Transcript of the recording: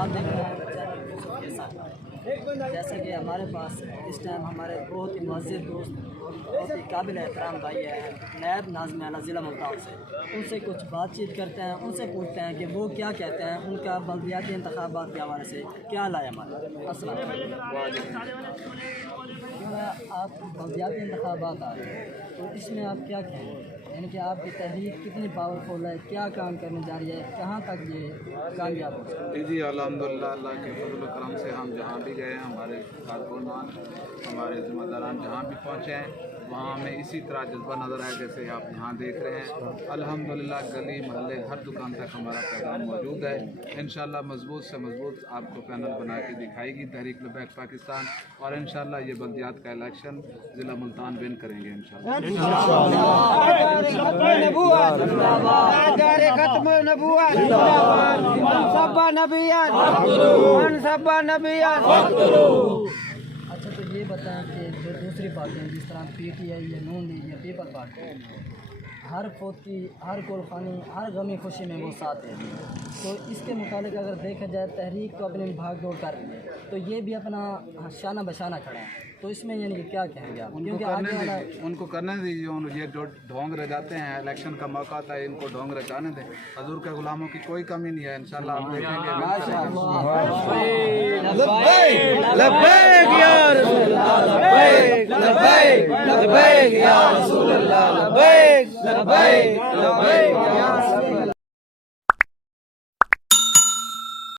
آپ دیکھ رہے ہیں کیسا جیسا کہ ہمارے پاس اس ٹائم ہمارے بہت ہی معزز دوست بہت ہی قابل احترام بھائی ہے نائب ناظم اعلیٰ ضلع ملتان سے، ان سے کچھ بات چیت کرتے ہیں، ان سے پوچھتے ہیں کہ وہ کیا کہتے ہیں، ان کا بلدیاتی انتخابات کے حوالے سے کیا رائے ہمارا۔ السلام علیکم۔ آپ بلدیاتی انتخابات آ رہے ہیں تو اس میں آپ کیا کہیں گے، یعنی کہ آپ کی تحریک کتنی پاورفل ہے، کیا کام کرنے جا رہی ہے، کہاں تک یہ کامیاب ہو سکتی ہے؟ جی الحمدللہ اللہ کے فضل و کرم سے ہم جہاں بھی گئے ہیں، ہمارے کارکنان ہمارے ذمہ داران جہاں بھی پہنچے ہیں وہاں ہمیں اسی طرح جذبہ نظر آیا جیسے آپ یہاں دیکھ رہے ہیں۔ الحمدللہ گلی محلے ہر دکان تک ہمارا پیغام موجود ہے۔ انشاءاللہ مضبوط سے مضبوط آپ کو پینل بنا کے دکھائے گی تحریک لبیک پاکستان، اور انشاءاللہ یہ بلدیات کا الیکشن ضلع ملتان ون کریں گے انشاءاللہ۔ اچھا تو یہ بتائیں کہ جو دوسری پارٹیاں جس طرح پی ٹی آئی یا نون لیگ یا پیپل پارٹی ہر فوت کی ہر قربانی ہر غمی خوشی میں وہ ساتھ ہے، تو اس کے متعلق اگر دیکھا جائے تحریک تو اپنی بھاگ دوڑ کر رہی ہے، تو یہ بھی اپنا شانہ بشانہ کھڑا ہے، تو اس میں یعنی کہ کیا کہیں گے آپ؟ کیونکہ آگے والا ان کو کرنے دیجیے، یہ جو ڈھونگ رجاتے ہیں الیکشن کا موقع آتا ہے ان کو ڈھونگ رجانے دیں۔ حضور کے غلاموں کی کوئی کمی نہیں ہے، انشاءاللہ آپ دیکھیں گے۔ لبیک یا رسول اللہ، لبیک لبیک لبیک یا رسول اللہ، لبیک لبیک لبیک یا رسول اللہ۔